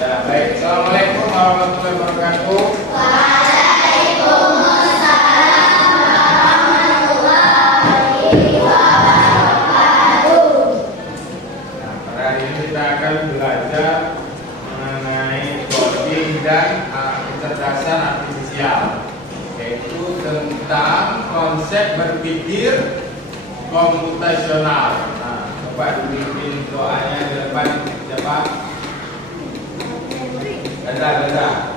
Ya, baik. Assalamualaikum warahmatullahi wabarakatuh. Waalaikumsalam warahmatullahi wabarakatuh. Nah, pada hari ini kita akan belajar mengenai coding dan kecerdasan artifisial, yaitu tentang konsep berpikir komputasional. Nah, coba dipimpin doanya di depan siapa? Ganda.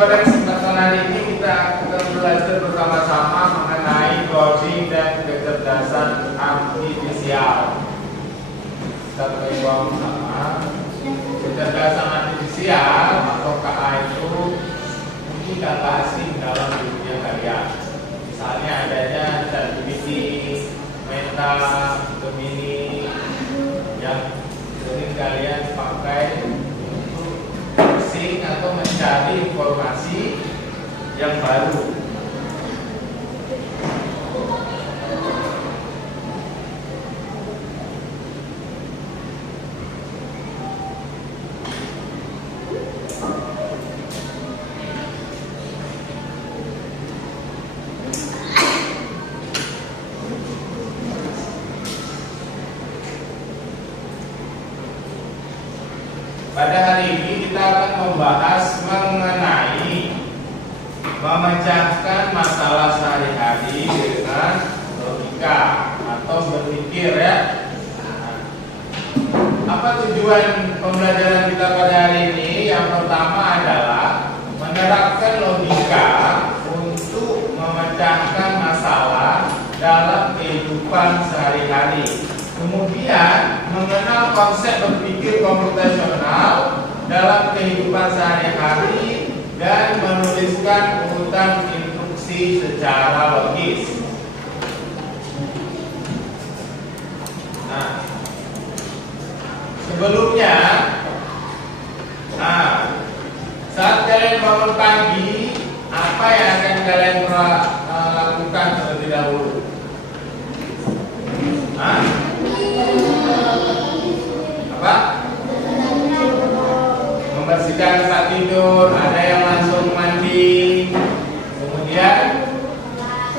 Pada kesempatan hari ini kita akan belajar bersama-sama mengenai coding dan kecerdasan artifisial. Kita ketahui sama kecerdasan artifisial atau KA itu mungkin kata asing dalam dunia kalian. Misalnya adanya ChatGPT, Meta, Gemini yang sering kalian pakai atau mencari informasi yang baru. Pada hari ini kita akan membahas mengenai memecahkan masalah sehari-hari dengan logika atau berpikir, ya. Apa tujuan pembelajaran kita pada hari ini? Yang pertama adalah menerapkan logika untuk memecahkan masalah dalam kehidupan sehari-hari. Kemudian mengenal konsep berpikir komputasional dalam kehidupan sehari-hari dan menuliskan urutan instruksi secara logis. Nah, sebelumnya, saat kalian bangun pagi, apa yang akan kalian lakukan terlebih dahulu? Apa? Membersihkan tempat tidur. Ada yang langsung mandi, kemudian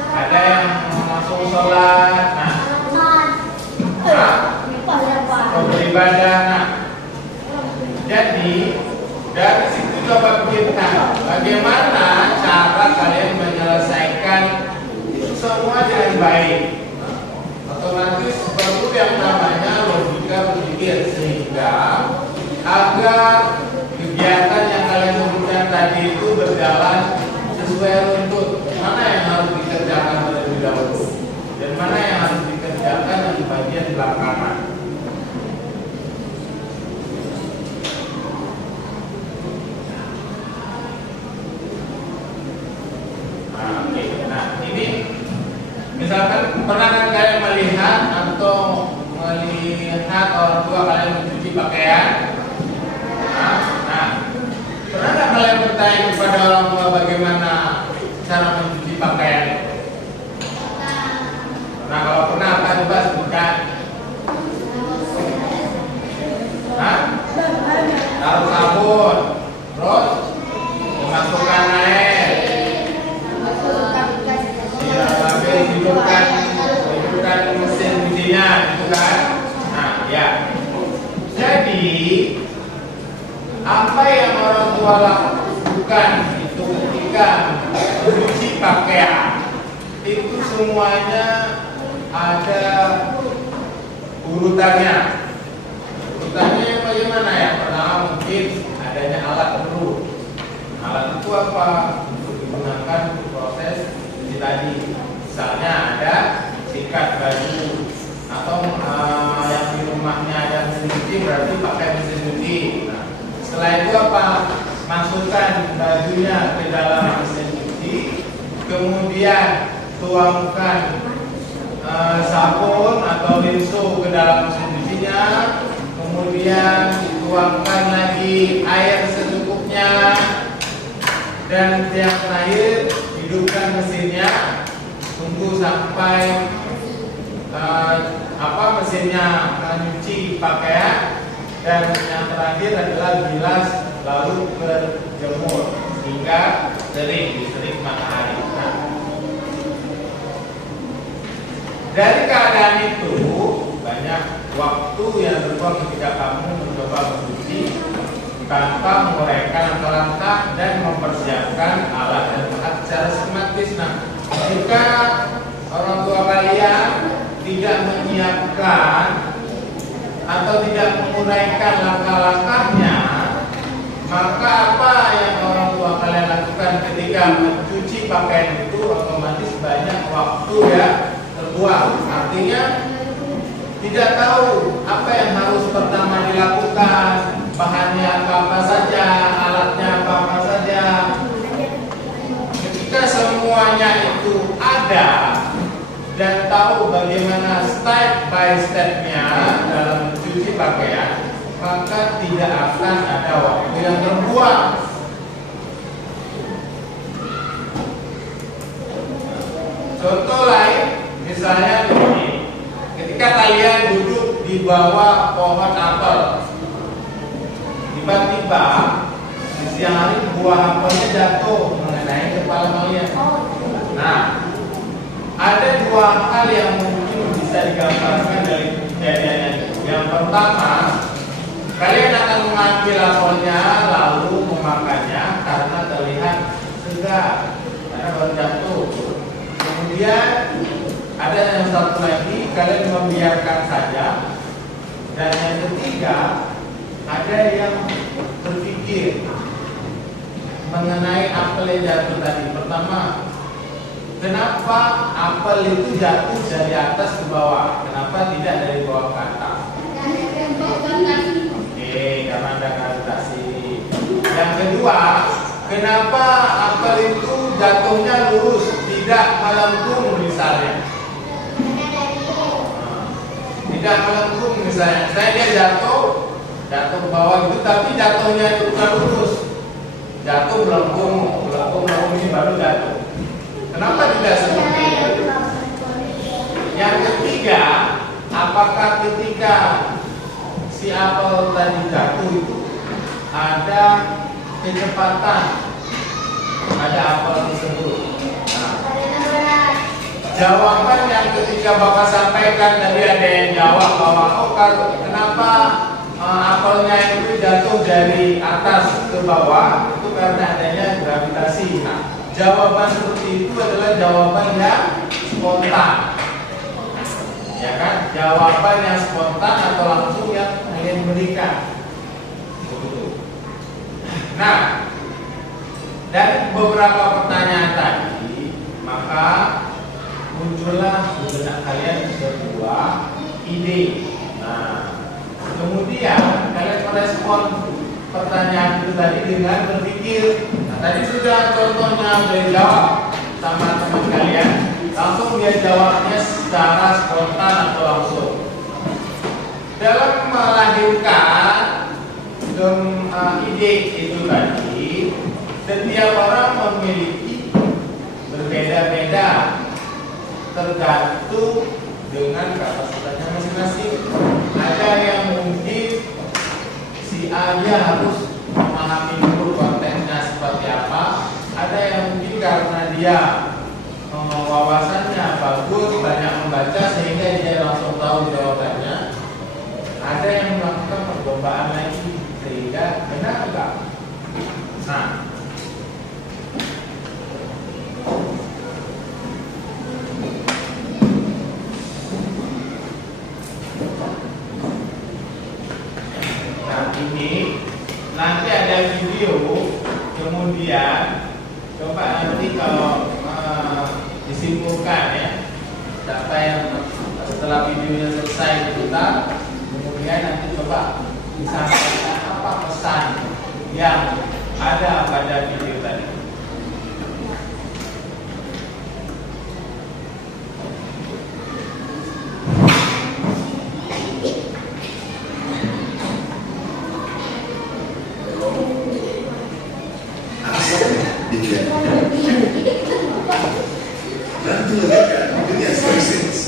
ada yang langsung sholat. Beribadah. Jadi dari situ coba pikirkan bagaimana cara kalian menyelesaikan semua dengan baik. Otomatis perlu yang namanya logika berpikir, sehingga agar kegiatan yang kalian sebutkan tadi itu berjalan sesuai runtut. Mana yang harus dikerjakan terlebih dahulu dan mana yang harus dikerjakan di bagian belakangan. melihat orang tua kalian mencuci pakaian? Nah, pernah nggak kalian bertanya kepada orang tua bagaimana cara mencuci pakaian? Nah, kalau pernah apa coba sebutkan? Taruh sabun, terus memasukkan air, hidupkan mesin cucinya, gitu kan? Nah, ya. Jadi apa yang orang tua lakukan itu ketika mencuci pakaian itu semuanya ada urutannya. Urutannya bagaimana ya? Pertama mungkin adanya alat perlu. Alat itu apa? Untuk digunakan untuk proses cuci tadi. Misalnya ada sikat baju atau yang di rumahnya ada mesin cuci berarti pakai mesin cuci. Nah, setelah itu apa? Masukkan bajunya ke dalam mesin cuci, kemudian tuangkan sabun atau rinso ke dalam mesin cucinya, kemudian tuangkan lagi air secukupnya, dan yang terakhir hidupkan mesinnya, tunggu sampai mesinnya mencuci pakaian, dan yang terakhir adalah bilas lalu berjemur hingga kering di terik matahari. Nah, dari keadaan itu banyak waktu yang berbuang ketika kamu mencoba mencuci tanpa menguraikan langkah-langkah dan mempersiapkan alat dan bahan secara sistematis. Nah, jika orang tua kalian tidak menyiapkan atau tidak menguraikan langkah-langkahnya, maka apa yang orang tua kalian lakukan ketika mencuci pakaian itu otomatis banyak waktu ya terbuang. Artinya tidak tahu apa yang harus pertama dilakukan, bahannya apa saja, alatnya apa saja. Ketika semuanya itu ada dan tahu bagaimana step by stepnya dalam mencuci pakaian, maka tidak akan ada waktu yang terbuang. Contoh lain, misalnya begini. Ketika kalian duduk di bawah pohon apel, tiba-tiba di siang hari buah apelnya jatuh mengenai kepala kalian. Nah, ada dua hal yang mungkin bisa digambarkan dari kejadian itu. Yang pertama, kalian akan mengambil apelnya lalu memakannya karena terlihat segar karena baru jatuh. Kemudian ada yang satu lagi, kalian membiarkan saja. Dan yang ketiga, ada yang berpikir mengenai apel yang jatuh tadi. Pertama, kenapa apel itu jatuh dari atas ke bawah? Kenapa tidak dari bawah ke atas? Oke, karena ada gravitasi. Yang kedua, kenapa apel itu jatuhnya lurus, tidak melengkung misalnya? Tidak melengkung misalnya, dia jatuh ke bawah itu, tapi jatuhnya itu bukan lurus, jatuh melengkung ini baru jatuh. Kenapa tidak seperti itu? Yang ketiga, apakah ketika si apel tadi jatuh itu ada kecepatan pada apel tersebut? Jawaban yang ketika Bapak sampaikan tadi ada yang jawab bahwa kenapa apelnya itu jatuh dari atas ke bawah, itu karena adanya gravitasi. Nah, jawaban seperti itu adalah jawaban yang spontan, ya kan? Jawaban yang spontan atau langsung yang kalian berikan. Nah, dari beberapa pertanyaan tadi, maka muncullah di benak kalian sebuah ide. Nah, kemudian kalian merespon pertanyaan itu tadi dengan berpikir. Nah, tadi sudah contohnya udah dijawab sama teman kalian, langsung dia jawabnya secara spontan atau langsung. dalam melahirkan ide itu tadi, setiap orang memiliki berbeda-beda tergantung dengan kapasitasnya masing-masing. Ada yang mungkin si A dia harus memahami dulu kontennya seperti apa. Ada yang mungkin karena dia wawasannya bagus, banyak membaca sehingga dia langsung tahu jawabannya. Ada yang melakukan perlombaan lagi sehingga benar enggak? Nah, ini nanti ada video, kemudian coba nanti kalau disimpulkan ya data yang setelah videonya selesai diputar, kemudian nanti coba disampaikan apa pesan yang ada pada video tadi. Nanti mereka dunia spesies.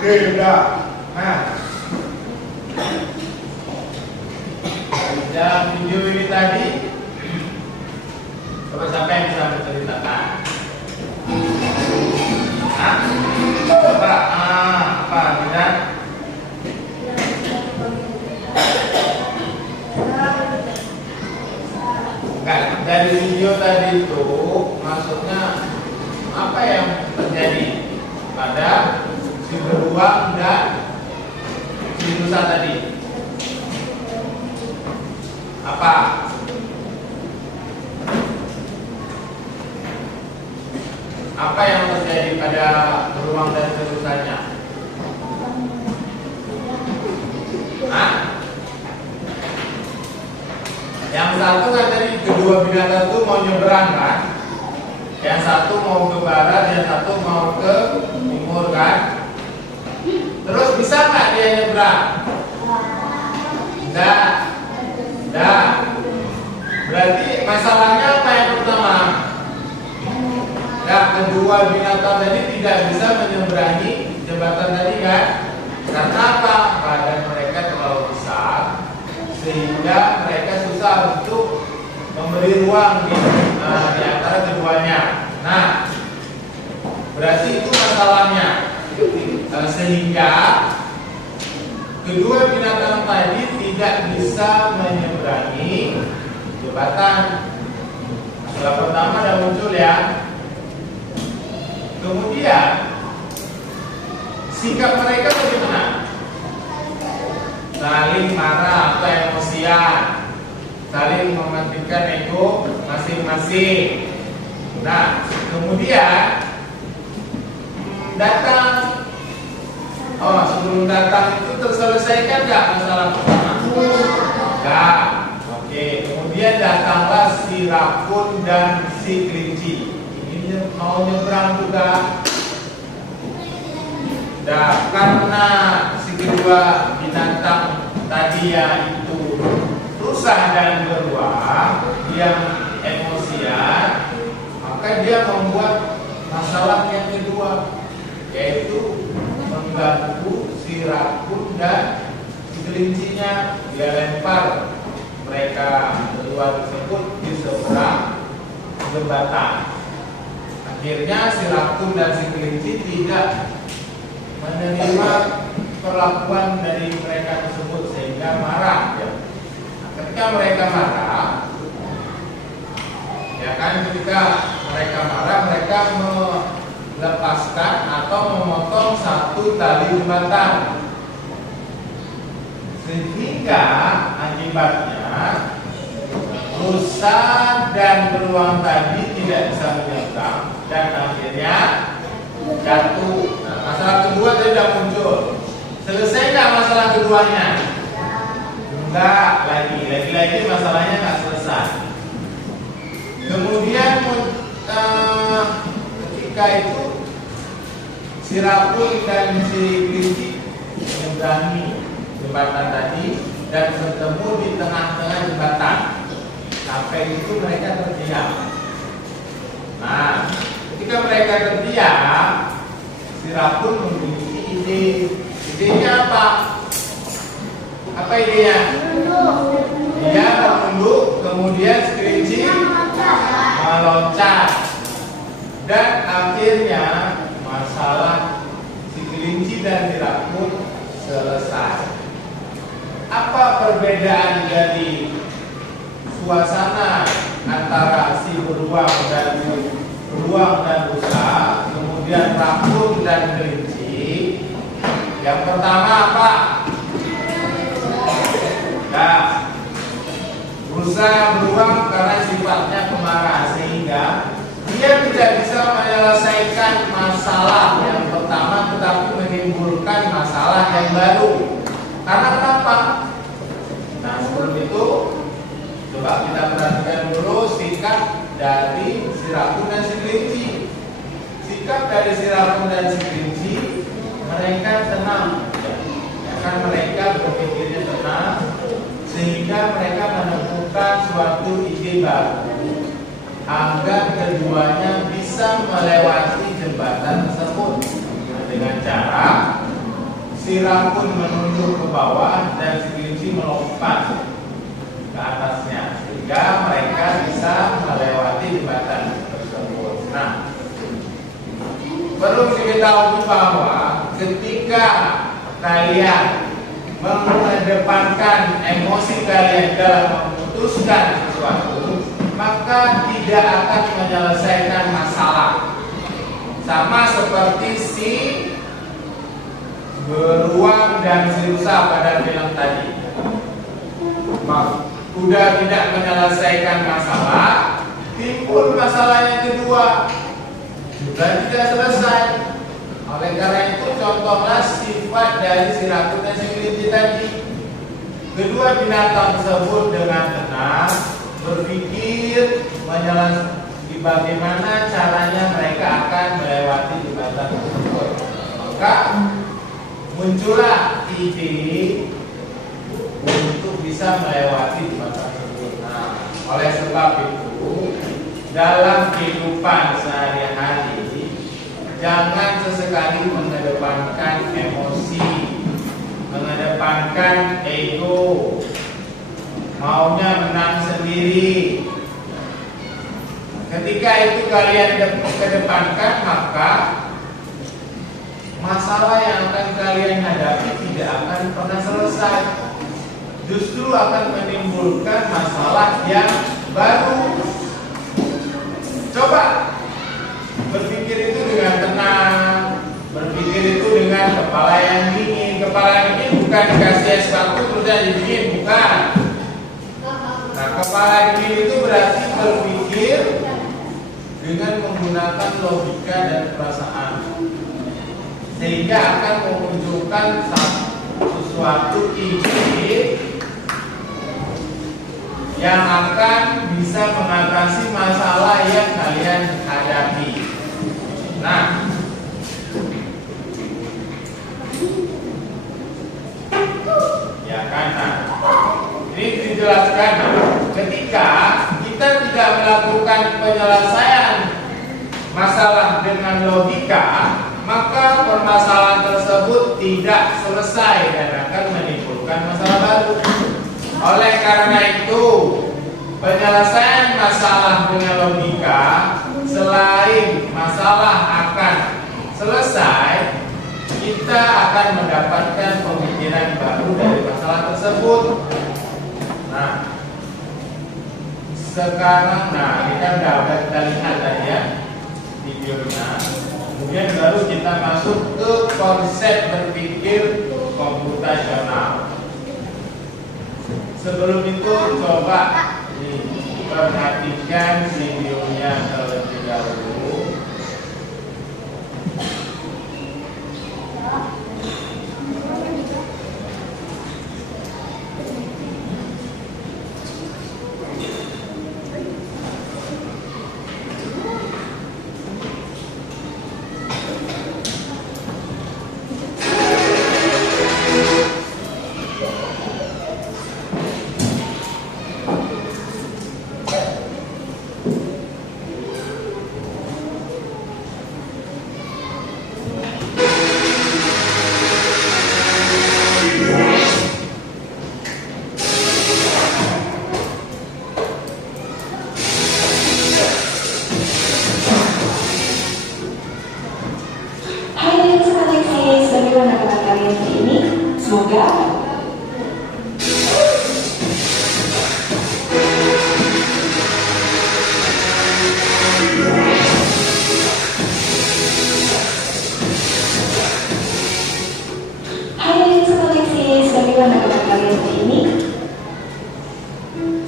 Oke, udah. Nah, dalam video ini tadi, coba siapa yang bisa menceritakan? Coba, apa tidak? Enggak, dari video tadi itu maksudnya apa yang terjadi pada si beruang dan si rusa tadi? Apa? Apa yang terjadi pada beruang dan si rusanya? Yang satu kan tadi kedua binatang itu mau nyebrang kan? Yang satu mau ke barat, yang satu mau ke timur kan? Terus bisa nggak dia nyebrang? Enggak. Enggak. Berarti masalahnya apa yang pertama? Nah, kedua binatang tadi tidak bisa menyeberangi jembatan tadi kan? Karena apa? Badan mereka terlalu besar sehingga mereka susah untuk memberi ruang di antara keduanya. Nah, berarti itu masalahnya. Sehingga kedua binatang tadi tidak bisa menyeberangi jembatan. Yang pertama ada muncul ya. Kemudian sikap mereka bagaimana? Saling marah atau emosian, saling mementingkan ego masing-masing. Nah, kemudian datang. Oh, sebelum datang itu terselesaikan nggak masalah pertama? Enggak. Oke. Kemudian datanglah si rakun dan si kelinci. Ini mau nyebrang juga. Nah, karena si kedua binatang tadi ya itu rusak dan beruang, yang emosian, maka dia membuat masalah yang kedua, yaitu mengganggu si rakun dan si kelincinya. Dia lempar mereka berdua tersebut di seberang jembatan. Akhirnya si rakun dan si kelinci tidak menerima perlakuan dari mereka tersebut sehingga marah ya. Nah, ketika mereka marah ya kan, ketika mereka marah mereka melepaskan atau memotong satu tali jembatan sehingga akibatnya rusa dan beruang tadi tidak bisa menyeberang dan akhirnya jatuh. Nah, masalah kedua tidak muncul. Selesai nggak masalah keduanya? Enggak, lagi masalahnya nggak selesai. Kemudian ketika itu si rakun dan si kelinci menyeberangi jembatan tadi dan bertemu di tengah-tengah jembatan. Sampai itu mereka terdiam. Nah, ketika mereka terdiam, si rakun memiliki ide. Idenya apa? Apa idenya? Dia menunduk, kemudian si kelinci meloncat, dan akhirnya masalah si kelinci dan si rakun selesai. Apa perbedaan dari suasana antara si beruang dan rusa, kemudian rakun dan kelinci? Yang pertama apa? Nah, rusa beruang karena sifatnya pemarah sehingga dia tidak bisa menyelesaikan masalah yang pertama, tetapi menimbulkan masalah yang baru. Karena kenapa? Nah, sebelum itu coba kita perhatikan dulu sikap dari si rakun dan si kelinci. Sikap dari si rakun dan si kelinci, mereka tenang, ya kan, mereka berpikirnya tenang sehingga mereka menemukan suatu ide baru agar keduanya bisa melewati jembatan tersebut dengan cara si rakun menunduk ke bawah dan si kelinci melompat ke atasnya sehingga mereka bisa melewati jembatan tersebut. Nah, perlu diketahui bahwa ketika kalian mengedepankan emosi kalian dalam memutuskan sesuatu, maka tidak akan menyelesaikan masalah. Sama seperti si beruang dan si rusa pada film tadi. Udah tidak menyelesaikan masalah, timbul masalah yang kedua juga tidak selesai. Oleh karena itu contohlah sifat dari si rakun dan si kelinci tadi. Kedua binatang tersebut dengan tenang berpikir bagaimana caranya mereka akan melewati jembatan tersebut. Maka muncullah ide untuk bisa melewati jembatan tersebut. Nah, oleh sebab itu, dalam kehidupan sehari-hari jangan sesekali mengedepankan emosi, mengedepankan ego, maunya menang sendiri. Ketika itu kalian kedepankan, maka masalah yang akan kalian hadapi tidak akan pernah selesai. Justru akan menimbulkan masalah yang baru. Coba berpikir itu dengan tenang, berpikir itu dengan kepala yang dingin. Kepala yang dingin bukan dikasih es batu terus jadi dingin, bukan. Nah, kepala dingin itu berarti berpikir dengan menggunakan logika dan perasaan, sehingga akan memunculkan sesuatu ide yang akan bisa mengatasi masalah yang kalian hadapi. Nah, ya kan? Nah, ini dijelaskan. Ketika kita tidak melakukan penyelesaian masalah dengan logika, maka permasalahan tersebut tidak selesai dan akan menimbulkan masalah baru. Oleh karena itu, penyelesaian masalah dengan logika, selain masalah akan selesai, kita akan mendapatkan pemikiran baru dari masalah tersebut. Nah, sekarang, kita kita lihat tadi ya videonya. Kemudian baru kita masuk ke konsep berpikir komputasional. Sebelum itu coba perhatikan videonya terlebih dahulu.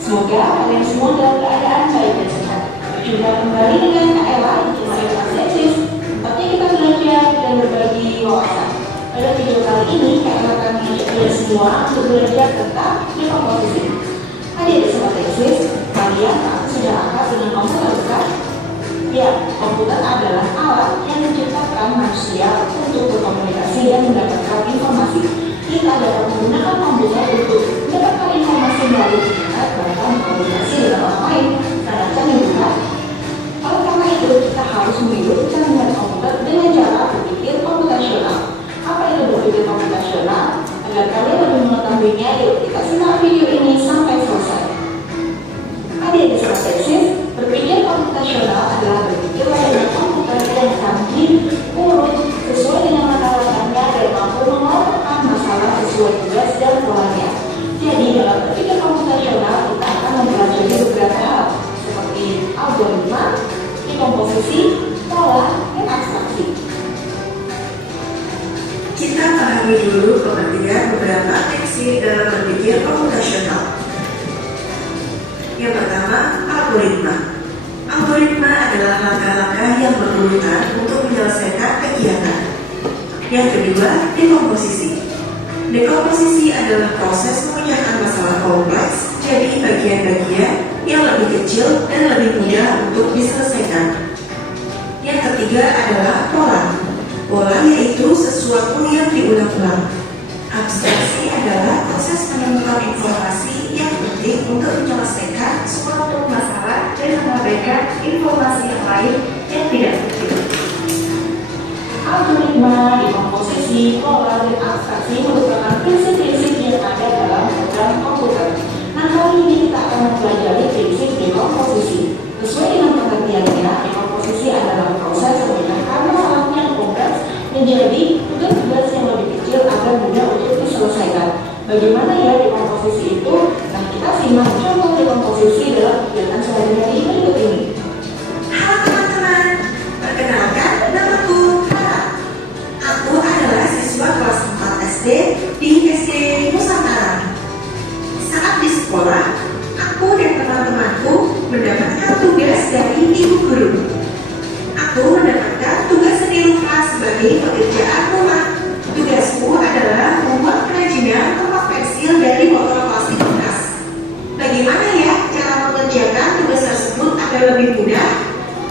Semoga kalian semua dalam keadaan baik dan sehat. Berjumpa kembali dengan Kak Ella di kisah Seksis. Tempatnya kita belajar dan berbagi wawasan. Pada video kali ini, Kak Ella akan mengajak kalian semua untuk belajar tentang dekomposisi. Adik-adik sobat Seksis, kalian sudah akrab dengan komputer bukan? Ya, komputer adalah alat yang diciptakan manusia untuk berkomunikasi dan mendapatkan informasi. Kita dapat menggunakan komputer untuk mendapatkan informasi melalui internet, bahkan komunikasi dengan orang lain. Kadang bukan. Oleh karena itu, kita harus menghidup cara menggunakan komputer dengan cara berpikir komputasional. Apa itu berpikir komputasional? Agar kalian lebih mengetahuinya, yuk kita simak video ini sampai selesai. Adik-adik sobat Seksis, berpikir komputasional adalah berpikir layaknya komputer yang canggih, urut, sesuai dengan mata-matanya dan mampu mengelompokkan masalah sesuai tugas dan polanya. Jadi dalam berpikir komputasional kita akan mempelajari beberapa hal seperti algoritma, dekomposisi, pola, dan abstraksi. Kita pahami dulu pengertian beberapa fiksi dalam berpikir komputasional. Yang pertama, algoritma. Algoritma adalah langkah-langkah yang berurutan untuk menyelesaikan kegiatan. Yang kedua, dekomposisi. Dekomposisi adalah proses memecahkan masalah kompleks jadi bagian-bagian yang lebih kecil dan lebih mudah untuk diselesaikan. Yang ketiga adalah pola. Pola yaitu sesuatu yang diulang-ulang. Abstraksi adalah proses menemukan informasi yang penting untuk menyelesaikan suatu masalah dan mengabaikan informasi yang lain yang tidak penting. Algoritma, dekomposisi, pola, dan abstraksi merupakan prinsip-prinsip yang ada dalam program komputer. Nah, kali ini kita akan mempelajari prinsip dekomposisi. Sesuai dengan pengertiannya, dekomposisi adalah proses memecahkan masalah yang kompleks menjadi tugas-tugas yang lebih kecil agar mudah untuk diselesaikan. Bagaimana ya dekomposisi itu? Nah, kita simak contoh dekomposisi dalam kegiatan sehari-hari berikut ini. Halo teman-teman, perkenalkan namaku Farah. Aku adalah siswa kelas 4 SD di SD Nusantara. Saat di sekolah, aku dan teman-temanku mendapatkan tugas dari ibu guru. Aku mendapatkan tugas seni rupa sebagai pekerjaan rumah. Tugasku adalah membuat kerajinan tempat pensil dari botol plastik bekas. Bagaimana ya cara mengerjakan tugas tersebut agar lebih mudah?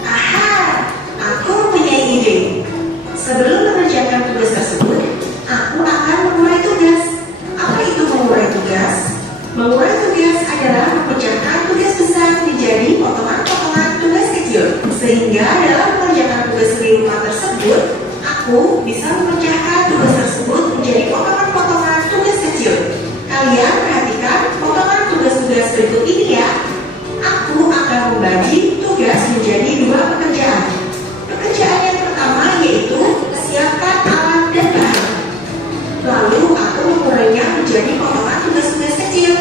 Aha, aku punya ide. Sebelum mengerjakan tugas tersebut, aku akan mengurai tugas. Apa itu mengurai tugas? Mengurai tugas adalah memecahkan tugas besar menjadi potongan-potongan tugas kecil. Sehingga dalam mengerjakan tugas seni rupa tersebut, aku bisa memecahkan tugas tersebut menjadi potongan-potongan tugas kecil. Kalian perhatikan potongan tugas-tugas berikut ini ya. Aku akan membagi tugas menjadi 2 pekerjaan. Pekerjaan yang pertama yaitu siapkan alat dan bahan. Lalu aku mengurainya menjadi potongan tugas-tugas kecil.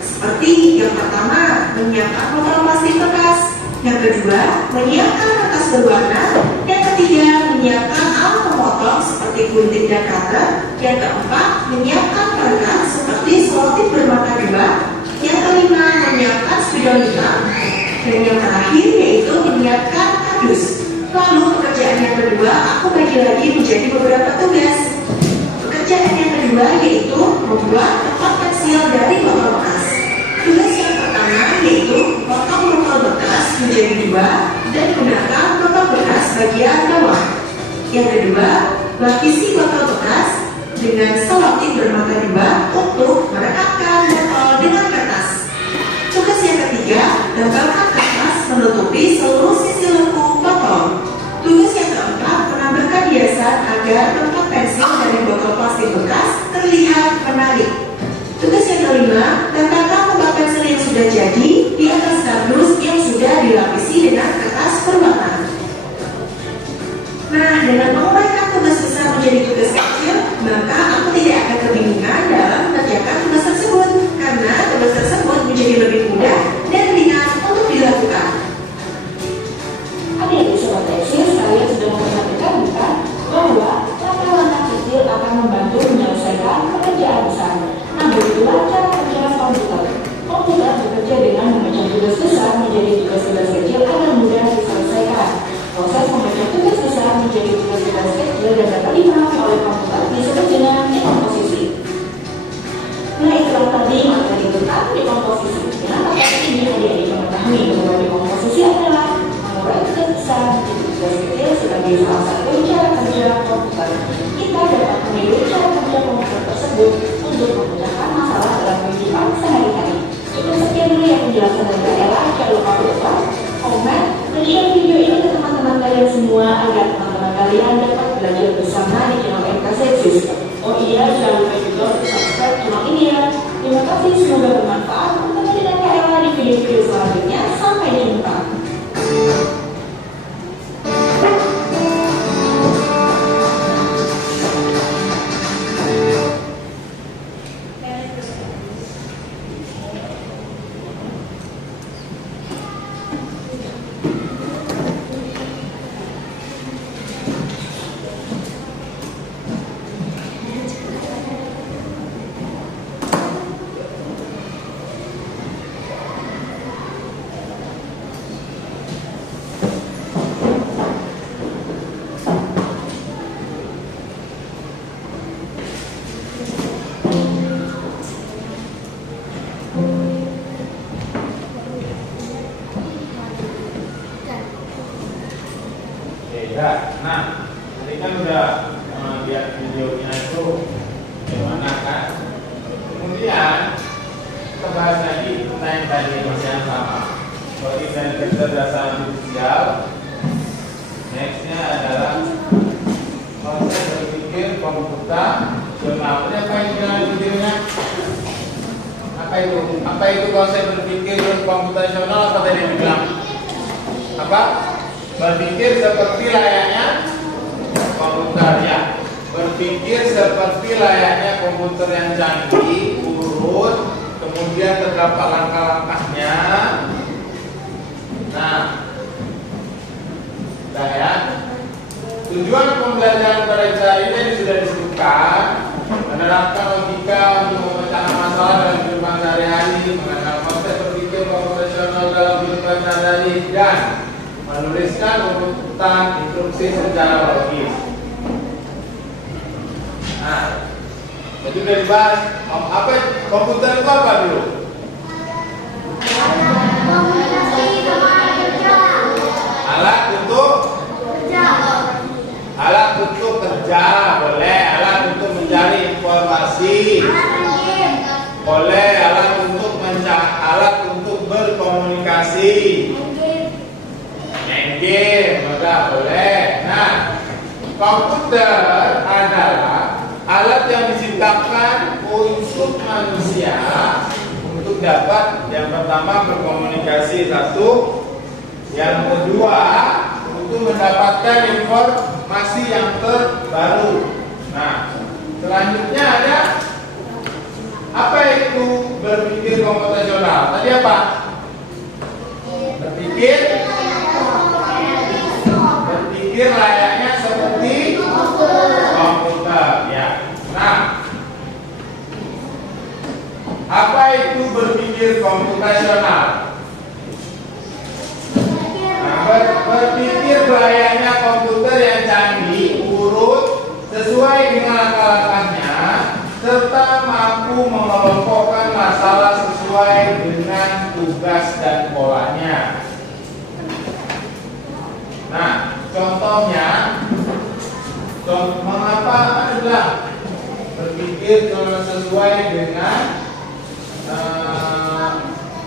Seperti yang pertama, menyiapkan botol plastik bekas. Yang kedua, menyiapkan kertas berwarna. Yang ketiga, menyiapkan alat pemotong seperti gunting dan cutter. Yang keempat, menyiapkan perangkat seperti selotip bermata 2. Yang kelima, menyiapkan spidol hitam. Dan yang terakhir yaitu menyiapkan kardus. Lalu pekerjaan yang kedua aku bagi lagi menjadi beberapa tugas. Pekerjaan yang kedua yaitu membuat tempat pensil dari botol bekas. Tugas yang pertama yaitu potong botol bekas menjadi 2 dan gunakan botol bekas bagian bawah. Yang kedua, lapisi botol bekas dengan selotip bermata 2 untuk merekatkan botol dengan kertas. Tugas yang ketiga, tempelkan kertas menutupi seluruh sisi lengkung botol. Tugas yang keempat, menambahkan hiasan agar tempat pensil dari botol plastik bekas terlihat menarik. Tugas yang kelima, tempelkan tempat pensil yang sudah jadi di atas kardus yang sudah dilapisi dengan kertas berwarna. Nah, dengan menguraikan tugas besar menjadi tugas kecil, maka aku tidak akan kebingungan dalam mengerjakan tugas tersebut karena tugas tersebut menjadi lebih mudah dan ringan untuk dilakukan. Adik-adik sobat eksis, kalian sudah memperhatikan bukan bahwa langkah-langkah kecil akan membantu menyelesaikan pekerjaan besar. Nah, begitulah cara kerja komputer. Komputer bekerja dengan memecah tugas besar menjadi tugas-tugas kecil agar mudah diselesaikan. Proses memecah tugas besar menjadi tugas-tugas kecil dan dapat dipahami oleh komputer disebut dengan dekomposisi. Nah, itulah tadi materi tentang dekomposisi. Dengan materi ini adik-adik mengetahui bahwa dekomposisi adalah mengurai tugas besar menjadi tugas kecil sebagai salah satu cara kerja komputer. Kita dapat meniru cara kerja komputer tersebut untuk memecahkan masalah dalam kehidupan sehari-hari. Cukup sekian dulu yang penjelasan dari Kak Ella. Jangan lupa like, komen, dan share video ini ke teman-teman kalian semua agar teman-teman kalian dapat belajar bersama di channel MK Seksis. Oh iya, jangan lupa juga untuk subscribe channel ini ya. Terima kasih, semoga bermanfaat. Bertemu dengan Kak Ella di video-video selanjutnya. Sampai jumpa. Tadi kan udah lihat videonya itu gimana kan. Kemudian kita bahas lagi tentang yang tadi masih yang sama. Bagi dari kecerdasan artifisial, nextnya adalah konsep berpikir komputasional. Ini apa yang dalam videonya? Apa itu? Apa itu konsep berpikir komputasional? Apa tadi dibilang? Apa? Berpikir seperti layaknya komputer ya. Berpikir seperti layaknya komputer yang canggih, urut, kemudian terdapat langkah-langkahnya. Nah, sudah ya. Tujuan pembelajaran pada cara ini sudah disebutkan, menerapkan logika untuk memecahkan masalah dalam kehidupan sehari-hari, mengenal konsep berpikir komputasional dalam kehidupan sehari-hari, dan menuliskan runtutan instruksi secara logis. Nah, jadi sudah dibahas. Apa komputer itu apa dulu? Alat untuk kerja, boleh. Alat untuk mencari informasi, boleh. Alat untuk berkomunikasi, main game, boleh. Nah, komputer adalah alat yang diciptakan untuk manusia untuk dapat yang pertama berkomunikasi satu, yang kedua untuk mendapatkan informasi yang terbaru. Nah, selanjutnya ada apa itu berpikir komputasional? Tadi apa? Berpikir layaknya seperti komputer ya. Nah, apa itu berpikir komputasional? Berpikir layaknya komputer yang canggih, urut, sesuai dengan langkah-langkahnya, serta mampu mengelompokkan masalah sesuai dengan tugas dan polanya. Nah, contohnya, mengapa adalah berpikir sesuai dengan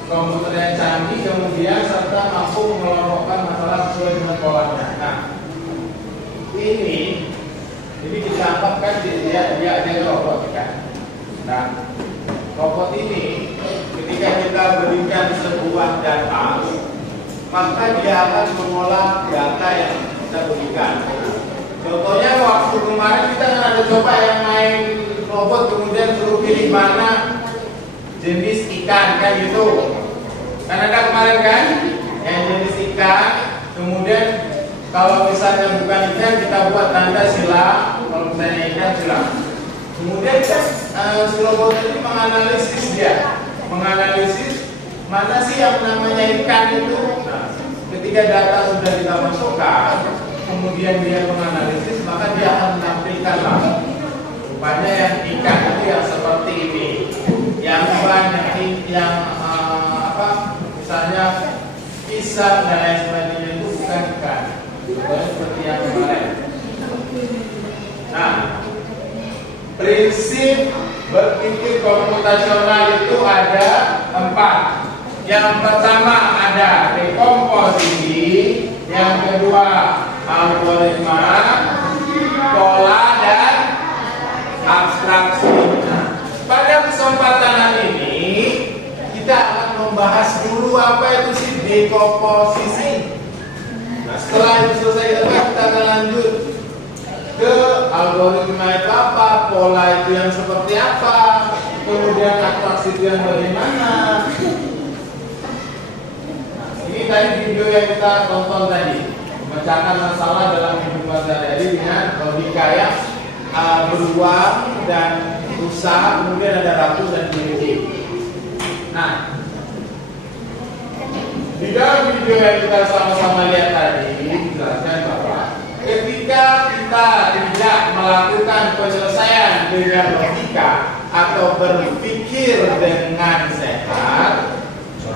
komputer yang canggih, kemudian serta mampu mengelompokkan masalah sesuai dengan polanya. Nah, ini jadi ditangkapkan dia ada robot kan. Nah, robot ini ketika kita berikan sebuah data, maka dia akan mengolah data yang kita berikan. Contohnya waktu kemarin kita kan ada coba yang main robot, kemudian suruh pilih mana jenis ikan kan gitu. Kan ada kemarin kan yang jenis ikan, kemudian kalau misalnya bukan ikan kita buat tanda silang, kalau misalnya ikan silang. Kemudian si robot ini menganalisis mana sih yang namanya ikan itu. Nah, ketika data sudah kita masukkan, kemudian dia menganalisis, maka dia akan menampilkan lah rupanya yang ikan itu yang seperti ini, yang banyak yang misalnya pisang dan lain sebagainya itu bukan ikan, seperti yang kemarin. Nah, prinsip berpikir komputasional itu ada 4. Yang pertama ada dekomposisi, yang kedua algoritma, pola, dan abstraksi. Nah, pada kesempatan hari ini kita akan membahas dulu apa itu sih dekomposisi. Nah, setelah itu selesai kita akan lanjut ke algoritma itu apa, pola itu yang seperti apa, kemudian abstraksi itu yang bagaimana. Ini tadi video yang kita tonton tadi, memecahkan masalah dalam kehidupan sehari-hari dengan logika yang beruang dan rusak, kemudian ada ratu dan diri. Nah, di dalam video yang kita sama-sama lihat tadi dijelaskan bahwa ketika kita tidak melakukan penyelesaian dengan logika atau berpikir dengan sehat,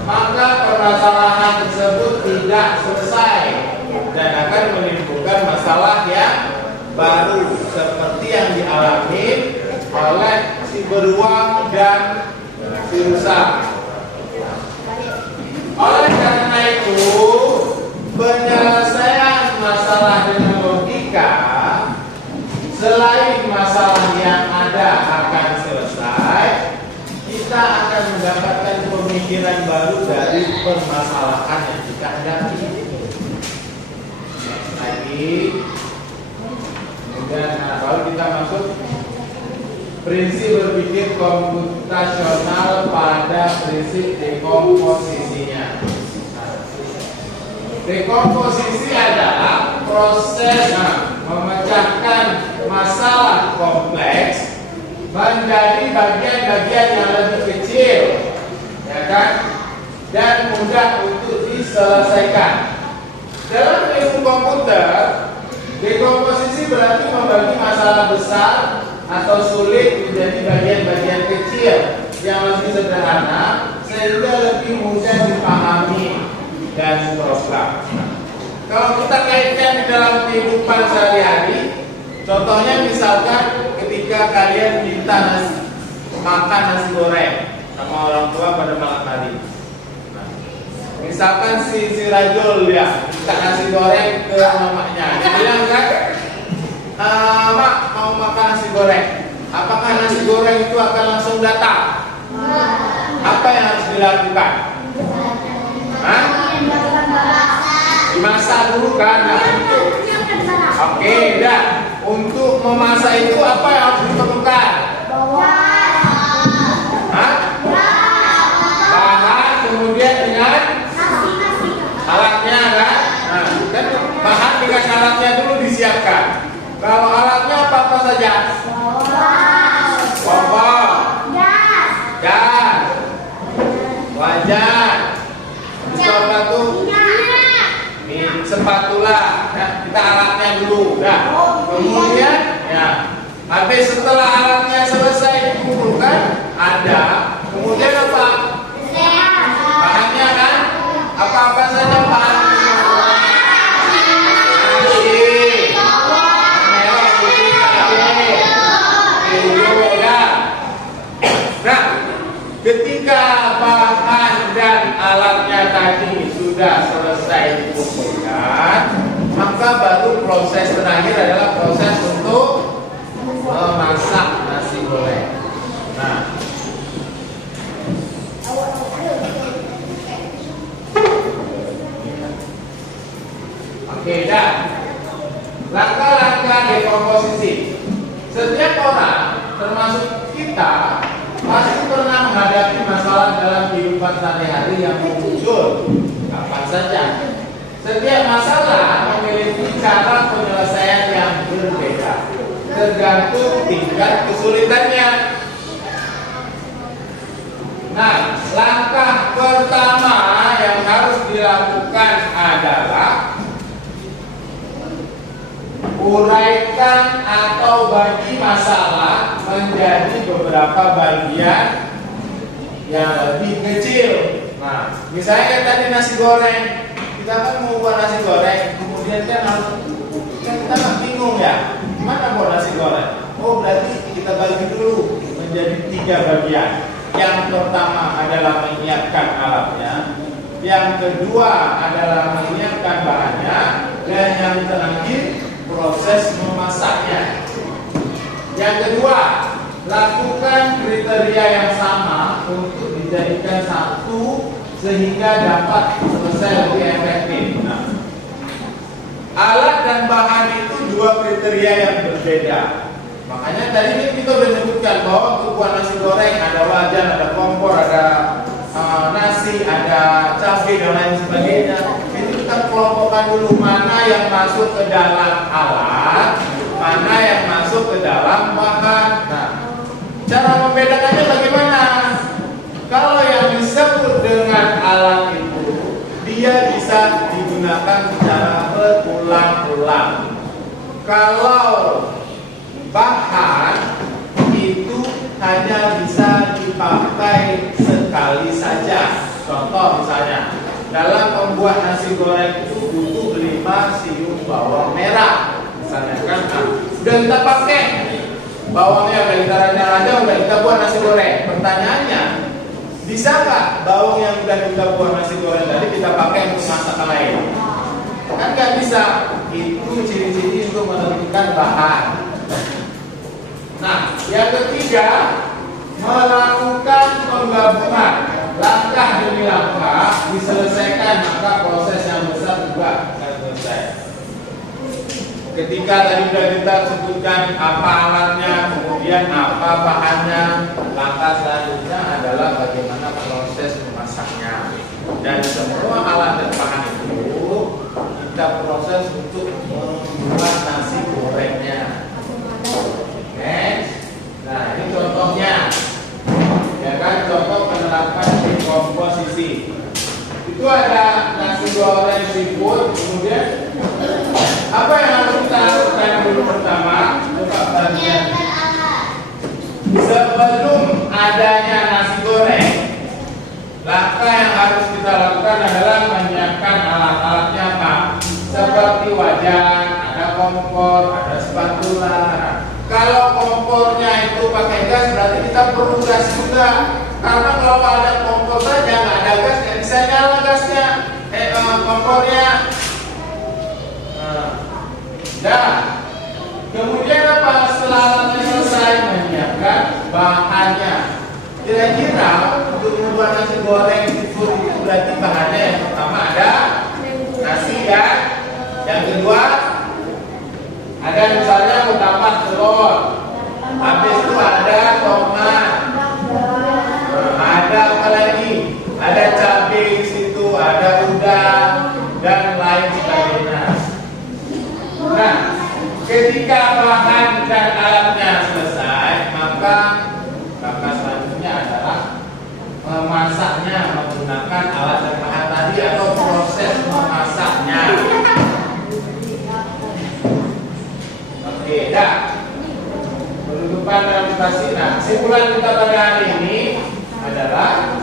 maka permasalahan tersebut tidak selesai dan akan menimbulkan masalah yang baru seperti yang dialami oleh si beruang dan si rusa. Oleh karena itu, penyelesaian masalah dengan logika selain masalah yang ada akan selesai, kita akan mendapatkan pemikiran baru dari permasalahan yang kita hadapi. Lagi, kemudian kalau kita masuk prinsip berpikir komputasional pada prinsip dekomposisinya. Dekomposisi adalah proses memecahkan masalah kompleks menjadi bagian-bagian yang lebih kecil, ya kan, dan mudah untuk diselesaikan. Dalam ilmu komputer, dekomposisi berarti membagi masalah besar atau sulit menjadi bagian-bagian kecil yang lebih sederhana sehingga lebih mudah dipahami dan program. Kalau kita kaitkan di dalam kehidupan sehari-hari, contohnya misalkan ketika kalian minta makan nasi goreng sama orang tua pada malam hari. Misalkan si Rajul ya minta nasi goreng ke mamanya, dia bilang kan, Mak mau makan nasi goreng. Apakah nasi goreng itu akan langsung datang? Apa yang harus dilakukan? Dimasak dulu kan? Oke, dah. Untuk memasak itu apa yang harus diperlukan? Bahan, kemudian dengan alatnya kan? Nah, kan bahan dengan alatnya dulu disiapkan. Kalau alatnya apa saja? Kompor, gas, wajan, spatula. Nah, kita alatnya dulu. Nah, kemudian ya, habis setelah alatnya selesai dikumpulkan, ada kemudian apa? Bahannya kan? Apa-apa saja bahan? Nah, ketika bahan dan alatnya tadi sudah selesai dikumpulkan, maka baru proses terakhir adalah proses untuk memasak nasi goreng. Nah, oke, dah. Langkah-langkah dekomposisi. Setiap orang, termasuk kita, pasti pernah menghadapi masalah dalam kehidupan sehari-hari yang muncul kapan saja. Setiap masalah memiliki cara penyelesaian yang berbeda, tergantung tingkat kesulitannya. Nah, langkah pertama yang harus dilakukan adalah uraikan atau bagi masalah menjadi beberapa bagian yang lebih kecil. Nah, misalnya kan tadi nasi goreng, kita kan mau buat nasi goreng, kemudian kan kita kan bingung ya, gimana buat nasi goreng? Oh, berarti kita bagi dulu menjadi 3 bagian. Yang pertama adalah menyiapkan alatnya, yang kedua adalah menyiapkan bahannya, dan yang terakhir proses memasaknya. Yang kedua, lakukan kriteria yang sama untuk dijadikan satu sehingga dapat selesai lebih efektif. Nah, alat dan bahan itu 2 kriteria yang berbeda. Makanya tadi kita sudah menyebutkan bahwa untuk buat nasi goreng ada wajan, ada kompor, ada nasi, ada cabai dan lain sebagainya. Itu kita kelompokkan dulu mana yang masuk ke dalam alat, mana yang masuk ke dalam bahan. Nah, cara membedakannya bagaimana? Kalau yang disebut dengan alat itu, dia bisa digunakan secara berulang-ulang. Kalau bahan itu hanya bisa dipakai sekali saja. Contoh misalnya, dalam membuat nasi goreng itu butuh 5 siung bawang merah. Misalnya kan, Udah kita pakai bawangnya, udah kita rajang-rajang, udah kita buat nasi goreng. Pertanyaannya, bisa nggak bawang yang udah kita buat nasi goreng tadi kita pakai untuk masakan lain? Kan nggak bisa. Itu ciri-ciri untuk menentukan bahan. Nah, yang ketiga, melakukan penggabungan. Langkah demi langkah diselesaikan, maka proses yang besar juga akan selesai. Ketika tadi sudah kita sebutkan apa alatnya, kemudian apa bahannya, langkah selanjutnya adalah bagaimana proses memasaknya. Dan semua alat dan bahan itu kita proses untuk membuat nasi gorengnya. Next. Nah, ini contohnya. Ya kan, contoh penerapan komposisi. Itu ada nasi goreng seafood, kemudian apa yang harus kita lakukan dulu pertama? Coba perhatikan. Sebelum adanya nasi goreng, langkah yang harus kita lakukan adalah menyiapkan alat-alatnya apa? Seperti wajan, ada kompor, ada spatula. Kalau kompornya itu pakai gas, berarti kita perlu gas juga. Karena kalau ada kompor saja nggak ada gas, nggak bisa nyala gasnya, kompornya. Nah, kemudian apa? Setelah alatnya selesai, menyiapkan bahannya. Kira-kira untuk membuat nasi goreng seafood itu berarti bahannya yang pertama ada nasi ya. Yang kedua ada misalnya utama telur. Habis itu ada tomat. Ada apa lagi? Ada cabai di situ, ada udang dan lain sebagainya. Nah, ketika bahan dan alatnya selesai, maka langkah selanjutnya adalah memasaknya menggunakan alat dan bahan tadi atau proses memasaknya. Oke, dah. Penutupan presentasi. Nah, kesimpulan kita pada hari ini adalah,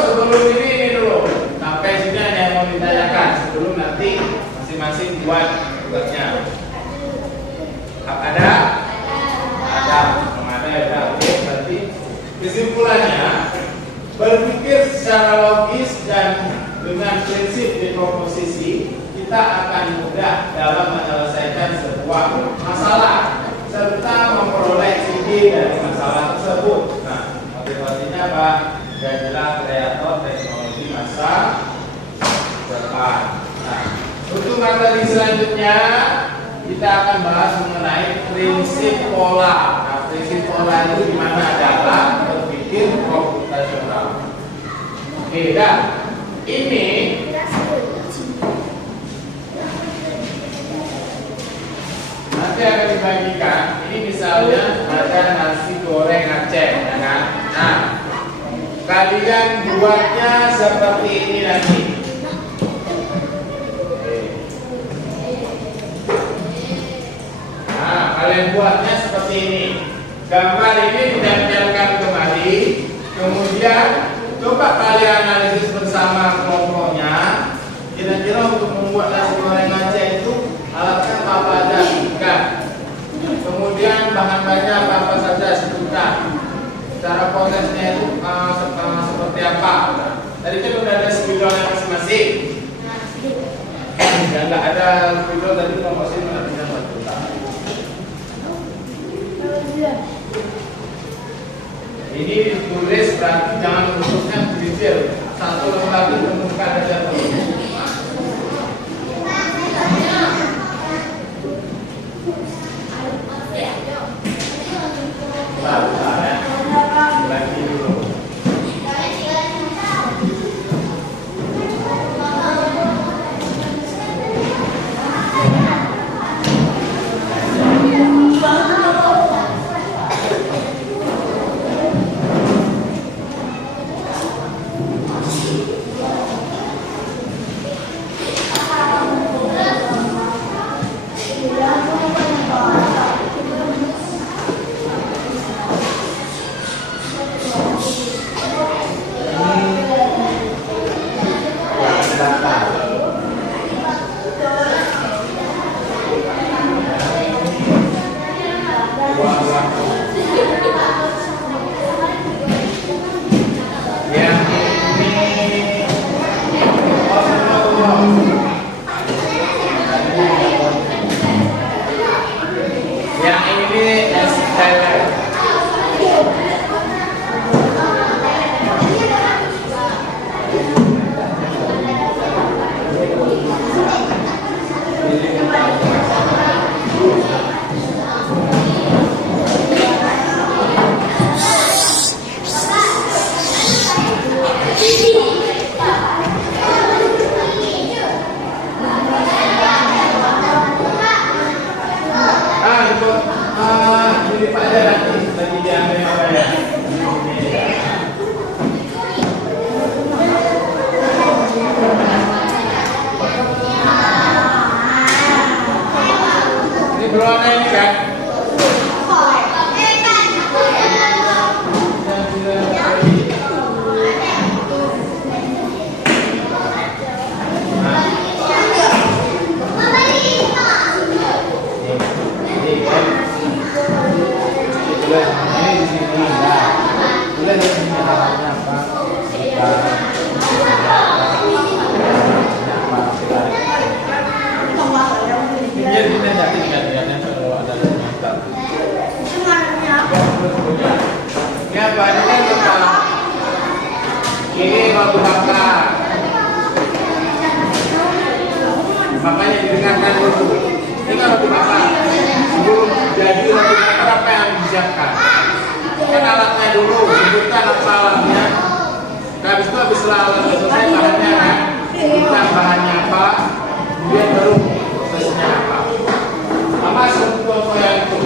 sebelum ini dulu. Sampai sini ada yang mau ditanyakan sebelum nanti masing-masing buat tugasnya. Ada? Ada. Oke, berarti kesimpulannya, berpikir secara logis dan dengan prinsip dekomposisi, kita akan mudah dalam menyelesaikan sebuah masalah serta memperoleh ide dari masalah tersebut. Nah, motivasinya apa? Jadilah kreator teknologi masa depan. Nah, untuk materi selanjutnya kita akan bahas mengenai prinsip pola. Nah, prinsip pola itu dimana adalah berpikir komputasional. Oke, dah. Ini nanti akan dibagikan. Ini misalnya ada nasi goreng Aceh, ya kan? Nah, kalian buatnya seperti ini nanti. Nah, kalian buatnya seperti ini. Gambar ini ditempelkan kembali. Kemudian coba kalian analisis bersama kelompoknya. Kira-kira untuk membuat nasi goreng Aceh itu alatnya apa aja? Ikan. Kemudian bahan-bahannya apa saja? Sebutkan. Cara prosesnya itu seperti apa? Tadi kan udah ada spidolnya masing-masing. Ya nggak ada spidol tadi ngomongin artinya berjuta. Ini ditulis berarti jangan bentuknya detail. Satu lagi temukan aja terus. Lagi dulu. Thailand. Ini Pak ada lagi diambil apa ya? Ini berwarna ini kan? Ini apa? Ini kan apa? Ini batu bakar. Makanya didengarkan dulu. Ini kan batu bakar. Sebelum jadi batu bakar apa yang disiapkan? Kan alatnya dulu, sebutkan apa alatnya. Habis itu habis alatnya selesai bahannya kan. Sebutkan bahannya apa, kemudian baru prosesnya apa. Sama foto yang itu.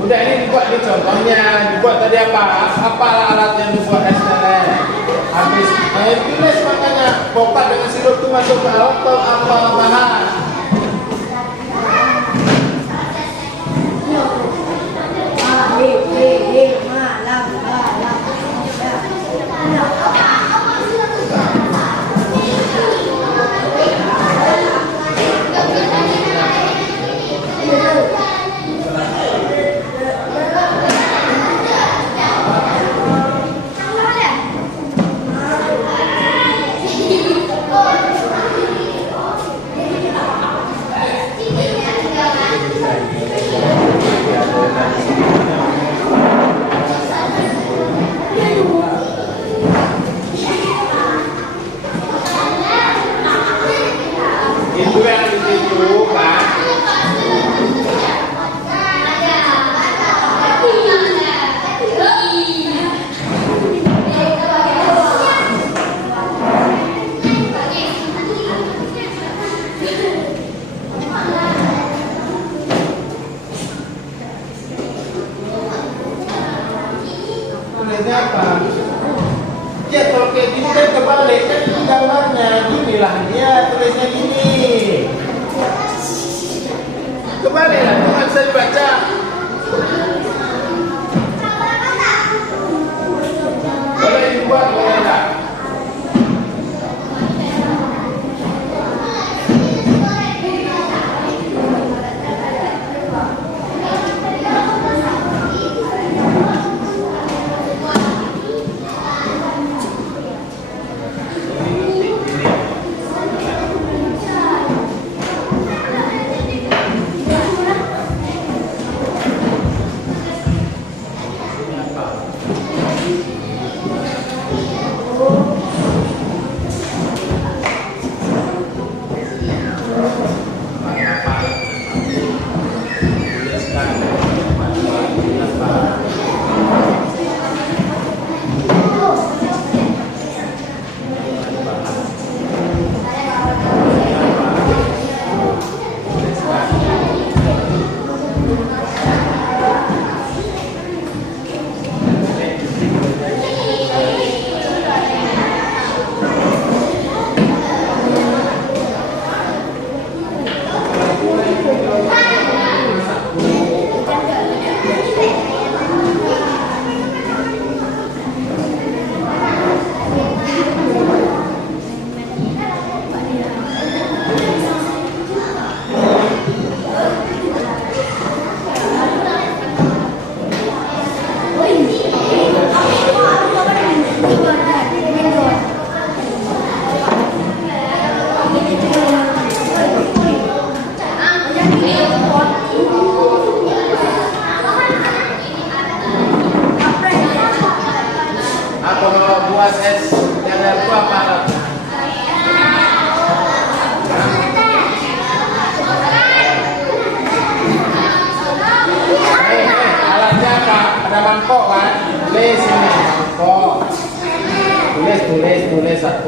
Udah ini dibuat di contohnya, dibuat tadi apa? Apa alat yang dibuat SLN? Habis tulis makanya bokat dengan sirup itu masuk ke alat atau apa bahan?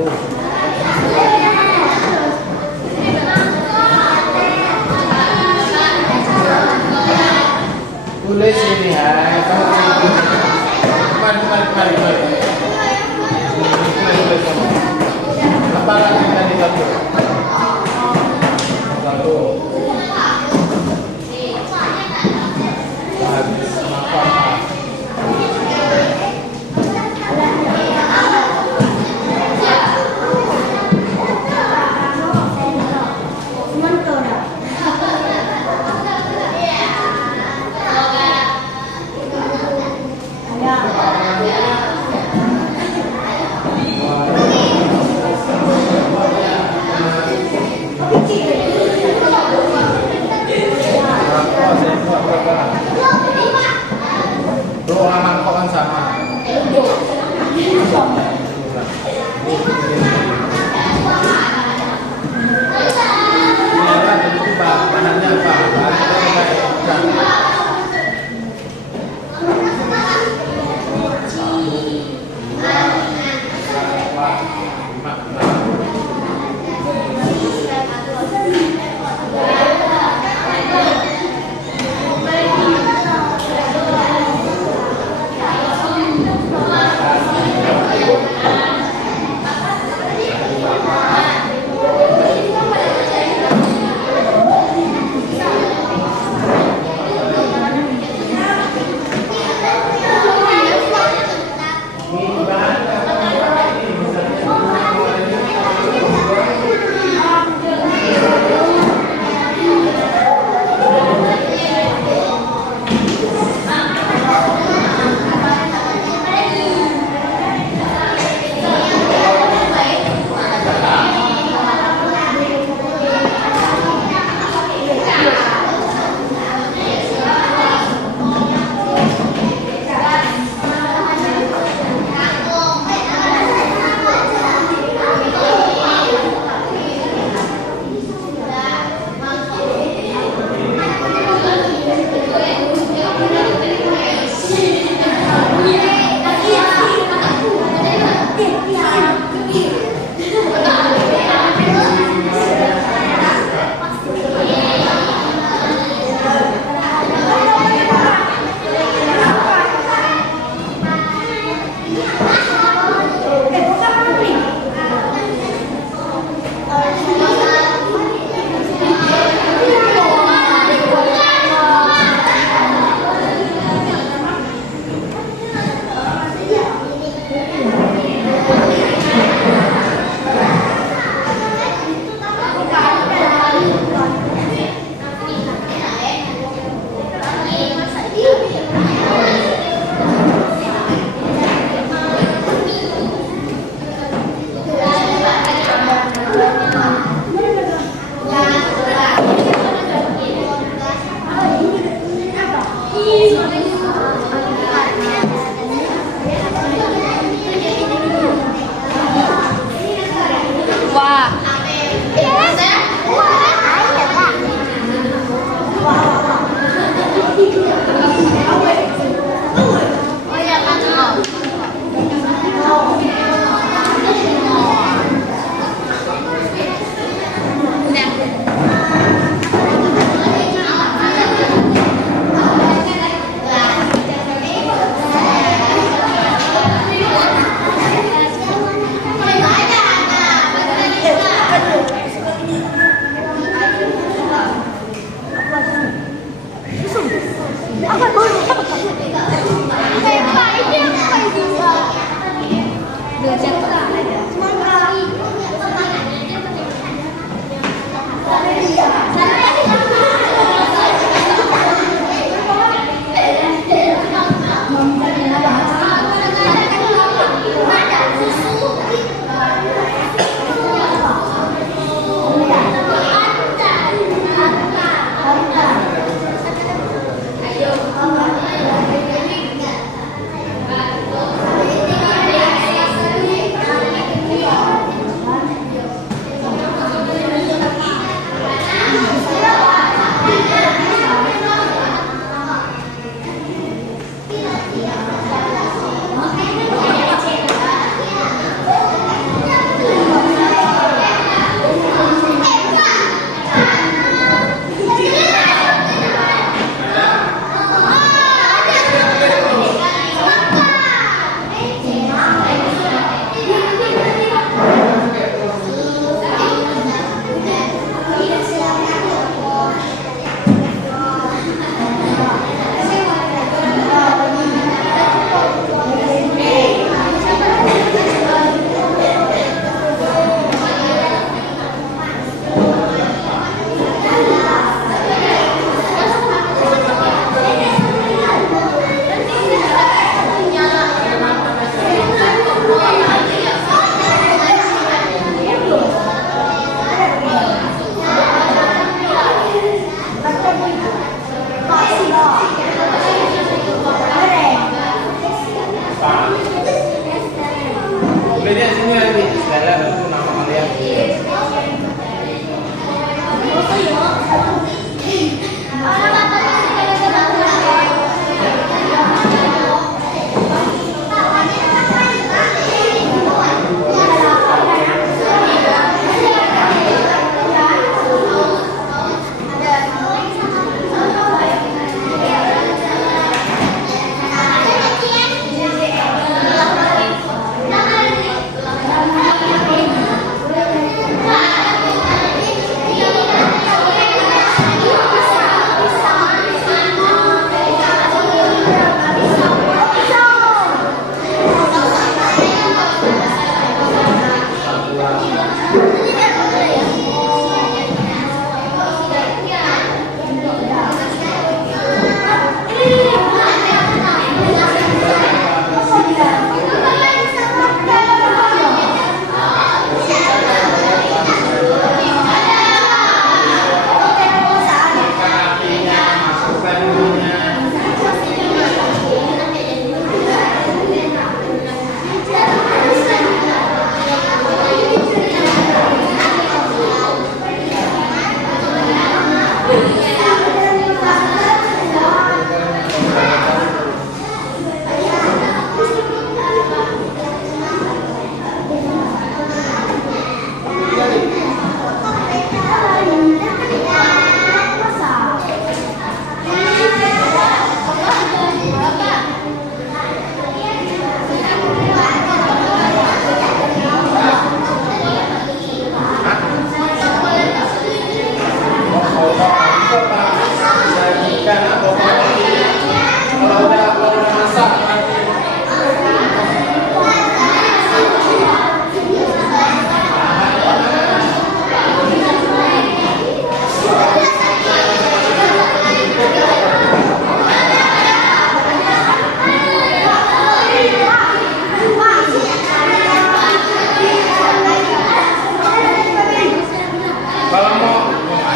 satu. Tulis ini hai. Kemari. Tulis kamu. Apa lagi tadi satu? Satu. Habis apa?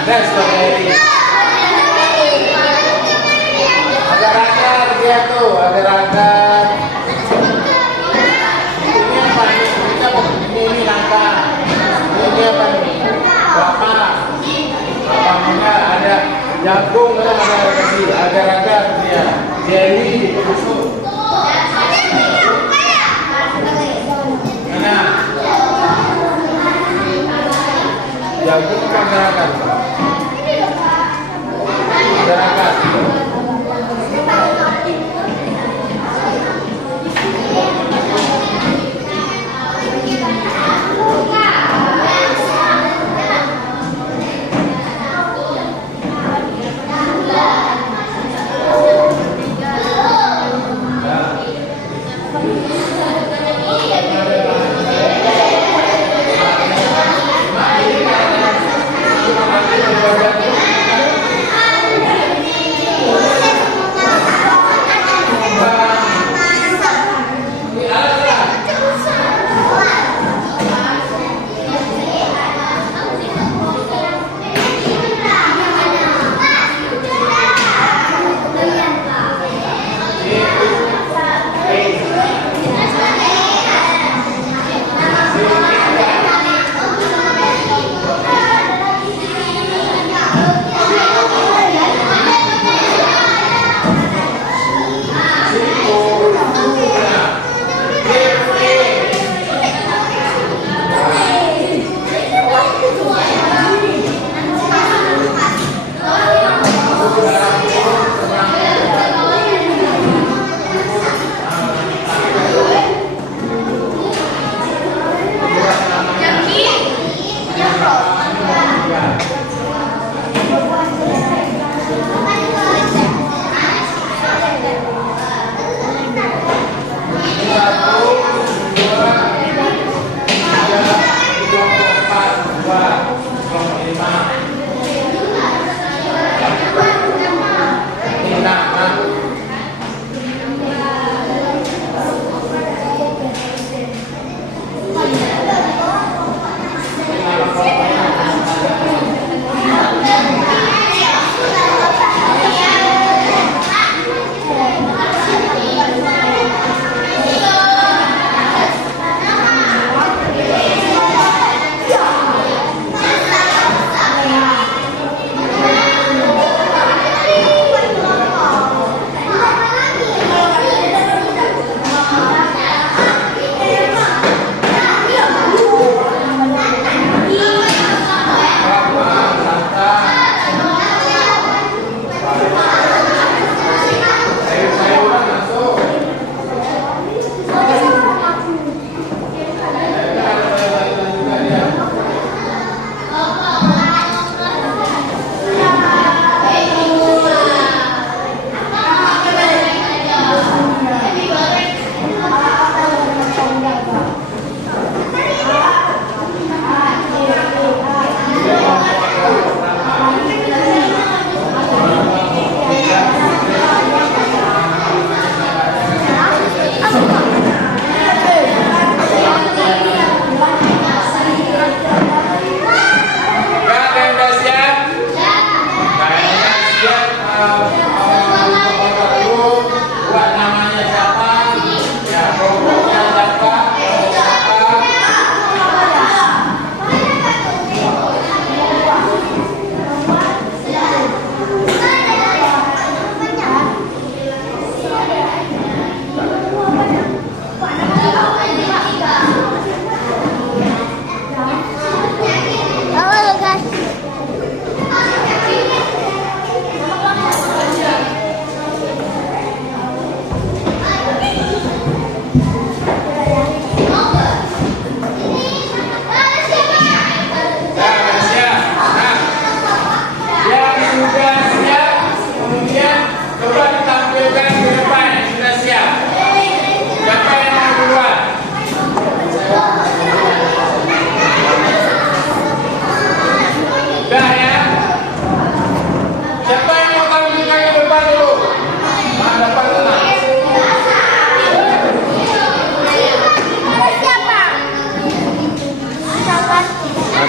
Ada strawberry. Agar-agar dia tuh, agar-agar. Ini apa nih? Ini nangka. Ini apa nih? Kelapa. Apa ada jagung, ada kasih agar-agar dia. Jelly masuk. Mana? Jagung apa agar-agar? Agar-agar.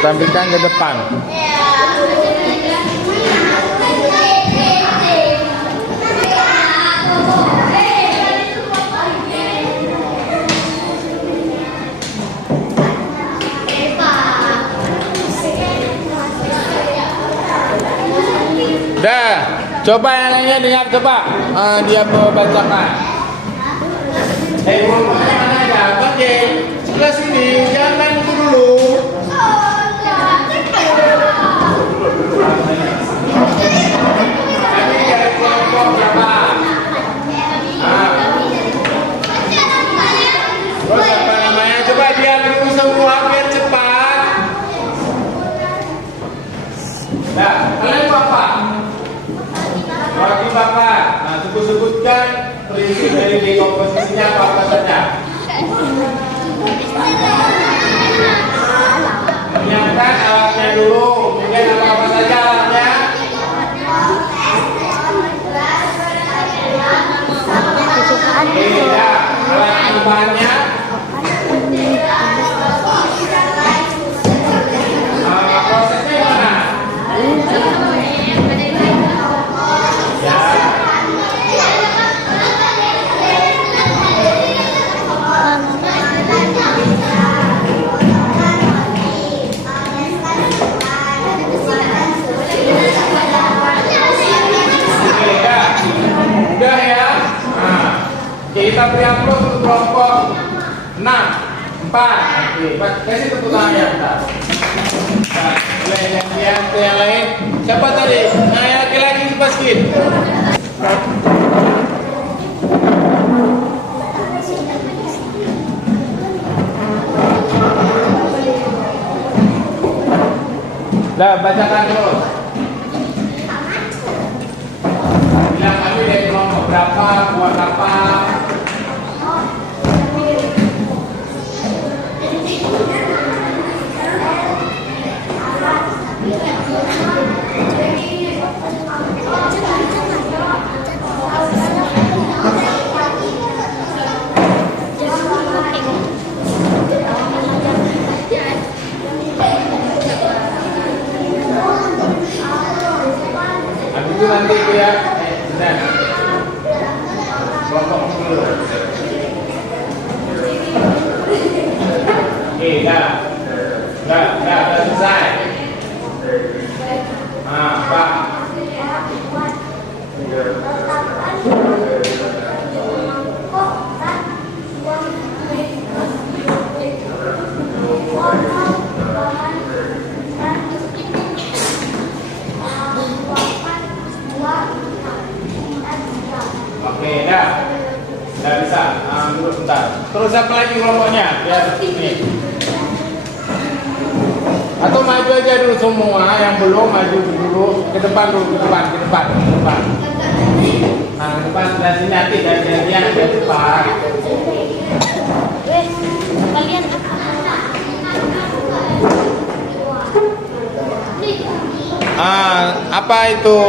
Sampingkan ke depan. Dah, coba yang lainnya dengar coba. Dia bacakan. Kelompoknya mana ya? Oke, sebelah sini. Jangan itu dulu. Kami dari kelompok berapa? Terus apa namanya? Coba dia dulu semua biar cepat. Nah, kalian bapak. Bagi bapak. Nah, sebutkan prinsip dari dekomposisinya apa saja. Menyiapkan alatnya dulu. Kemudian apa saja alatnya? Iya, alat tambahannya. Prosesnya gimana? Udah ya. Nah, kita beri amplop untuk kelompok 6, 4. Oke, kasih tepuk tangan ya bentar. Nah, yang lain. Siapa tadi? Nah, yang laki-laki Baskin. Dah, bacakan terus. Bilang kami dari kelompok berapa, buat apa. Habis itu nanti itu ya, benar. Kelompok dulu. Oke, dah selesai. Nah, Pak. Oke, dah bisa. Dulu bentar. Terus apa lagi kelompoknya? Biar ini. Atau maju aja dulu semua, yang belum maju dulu ke depan dulu, ke depan. Nah, ke depan sebelah sini nanti gantian ke depan. Kalian apa itu?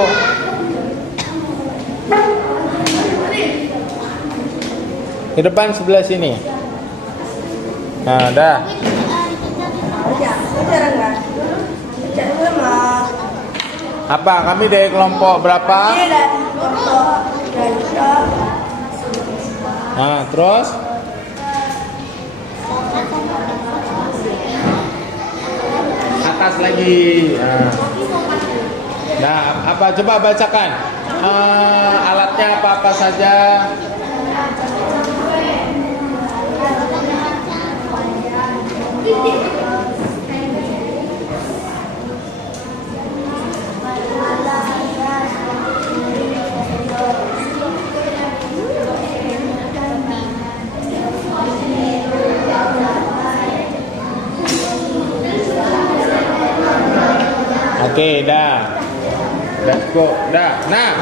Ke depan sebelah sini. Nah, dah. Apa? Kami dari kelompok berapa? Nah, terus? Atas lagi. Nah, apa? Coba bacakan. Alatnya apa saja? Oke, dah. Let's go. Dah. Nah.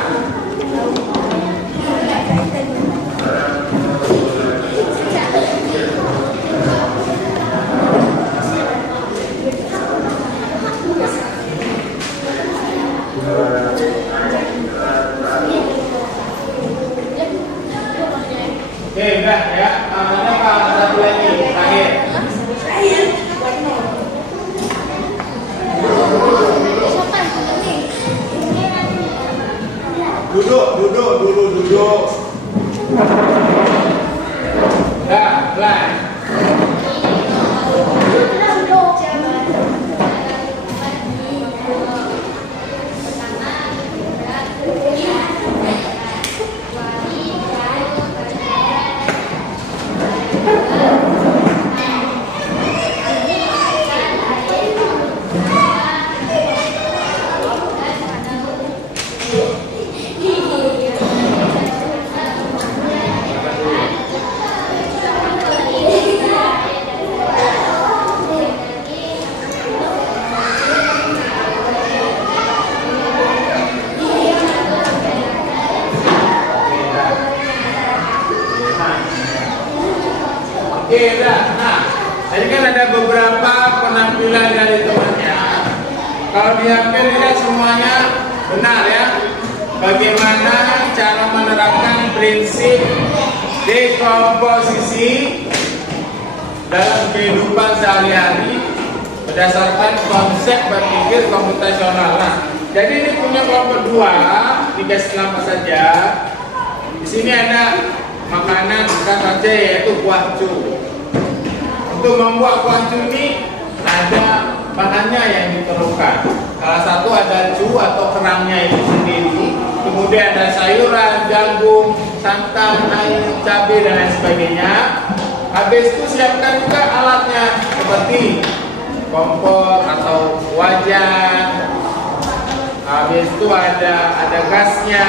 Oke, udah ya. Ini apa? Satu lagi terakhir. Kalau di HP tidak semuanya benar ya. Bagaimana cara menerapkan prinsip dekomposisi dalam kehidupan sehari-hari berdasarkan konsep berpikir komputasional. Nah, jadi ini punya kelompok 2, dikasih apa saja. Di sini ada makanan bukan saja yaitu kuahcu. Untuk membuat kuahcu ini ada bahannya yang diperlukan. Salah satu ada cu atau kerangnya itu sendiri. Kemudian ada sayuran, jagung, santan, air, cabai dan lain sebagainya. Habis itu siapkan juga alatnya seperti kompor atau wajan. Habis itu ada gasnya,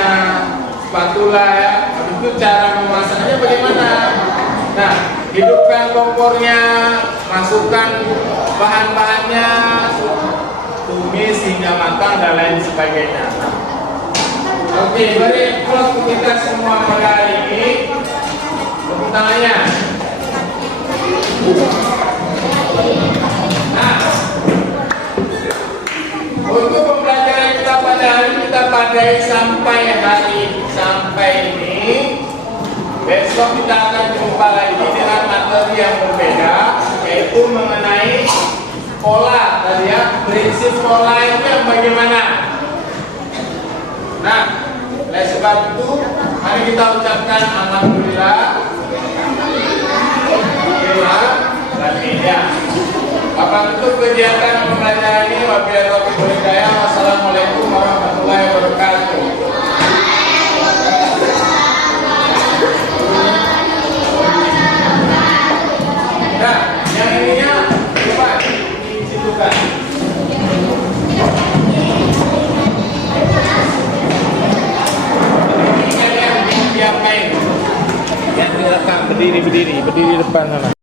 spatula ya. Habis itu cara memasaknya bagaimana? Nah, hidupkan kompornya, masukkan bahan-bahannya, tumis hingga matang dan lain sebagainya. Oke, beri close kita semua pada hari ini. Tepuk tangannya. Nah, untuk pembelajaran kita pada hari ini kita padai sampai ini. Besok kita akan jumpa lagi dengan materi yang berbeda, yaitu mengenai pola tadi ya. Prinsip pola itu yang bagaimana? Nah, oleh sebab itu mari kita ucapkan alhamdulillah. Dan tidak. Apa itu kegiatan pembelajaran ini? Wabillahi taufiq wal hidayah. Wassalamualaikum warahmatullahi wabarakatuh. Nah, yang ininya coba disitukan. Ini kalian diapain? Yang direkam berdiri depan sana.